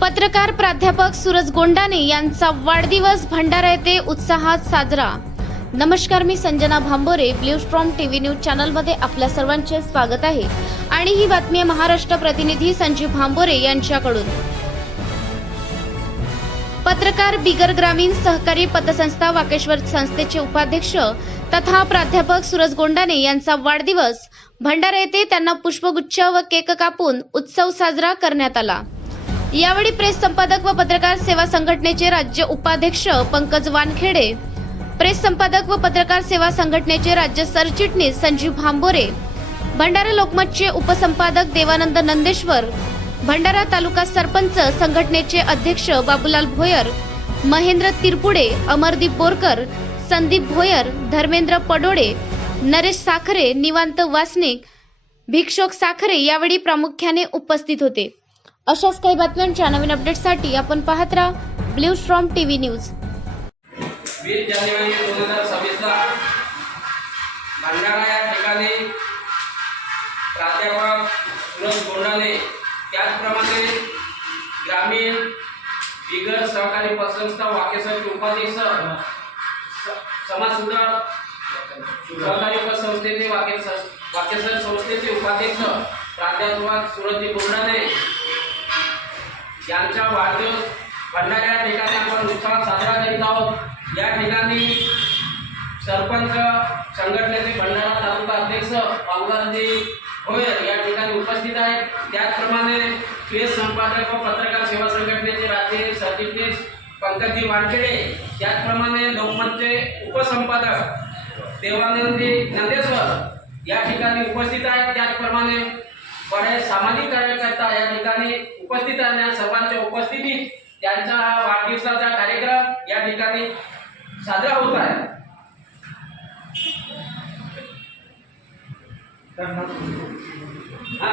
पत्रकार प्राध्यापक सूरज गोंडाने यांचा वाढदिवस भंडारा येथे उत्साहात साजरा. नमस्कार मी Sanjana Bhambore blue storm TV news चॅनलमध्ये आपल्या सर्वांचे स्वागत आहे. आणि ही बातमी महाराष्ट्र प्रतिनिधी संजीव भांबोरे यांच्याकडून. पत्रकार बिगर ग्रामीण सहकारी पतसंस्था वाकेश्वर संस्थेचे उपाध्यक्ष तथा प्राध्यापक सूरज गोंडाने यांचा वाढदिवस भंडारा येथे त्यांना पुष्पगुच्छ व केक कापून उत्सव साजरा करण्यात आला. यावेळी प्रेस संपादक व पत्रकार सेवा संघटनेचे राज्य उपाध्यक्ष पंकज वानखेडे प्रेस संपादक व पत्रकार सेवा संघटनेचे राज्य सरचिटणीस संजीव भांबोरे भंडारा लोकमतचे उपसंपादक देवानंद नंदेश्वर भंडारा तालुका सरपंच संघटनेचे अध्यक्ष बाबूलाल भोयर महेंद्र तिरपुडे अमरदीप बोरकर संदीप भोयर धर्मेंद्र पडोडे नरेश साखरे निवांत वासनिक भिक्षोक साखरे यावेळी प्रामुख्याने उपस्थित होते. अशाच काही बातम्यांच्या नवीन अपडेटसाठी आपण पाहत राहा ब्ल्यू स्ट्रॉम टीव्ही न्यूज. वीस जानेवारी दोन हजार सव्वीसला भंडारा या ठिकाणी प्राध्यापक सुरज गोंडाने त्याचप्रमाणे ग्रामीण बिगर सहकारी पतसंस्था वाकेसरचे उपाध्यक्ष समाजसुधार सहकारी पतसंस्थेचे वाके वाकेसर संस्थेचे उपाध्यक्ष प्राध्यापक सुरजी गोंडाने यांचा वाढदिवस भंडारा ठिकाणी आपण उत्साहात साजरा करीत आहोत. या ठिकाणी सरपंच संघटनेचे भंडारा तालुका अध्यक्ष बाबुलालजी भोयर या ठिकाणी उपस्थित आहेत. त्याचप्रमाणे प्रेस संपादक व पत्रकार सेवा संघटनेचे राज्य सरचिटणीस पंकजी वानखेडे त्याचप्रमाणे लोकमतचे उपसंपादक देवानंदी नंदेश्वर या ठिकाणी उपस्थित आहेत. त्याचप्रमाणे बरेच सामाजिक कार्यकर्ता या ठिकाणी उपस्थित राहण्या सर्वांच्या उपस्थितीत त्यांचा हा वाढदिवसाचा कार्यक्रम या ठिकाणी साजरा होत आहे हा.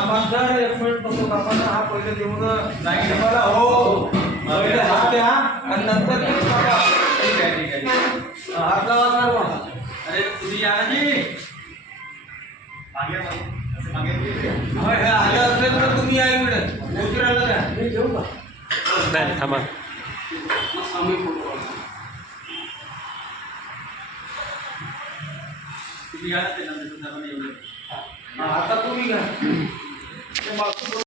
एक मिनिट बघू आपण हा पहिले देऊन नाही. मला हो. पहिले हात द्या आणि नंतर. ठीक आहे ठीक आहे. हात लावा. अरे तुम्ही या ना जी. मागे मागे. असं मागे होय, हे आलं असेल तर तुम्ही या इकडे. उशिराला द्या. मी घेऊ का? मग आम्ही फोटो काढतो. तुम्ही या ना ते नंतर तुम्हाला येऊन हा, आता तुम्ही घ्या ते मागचं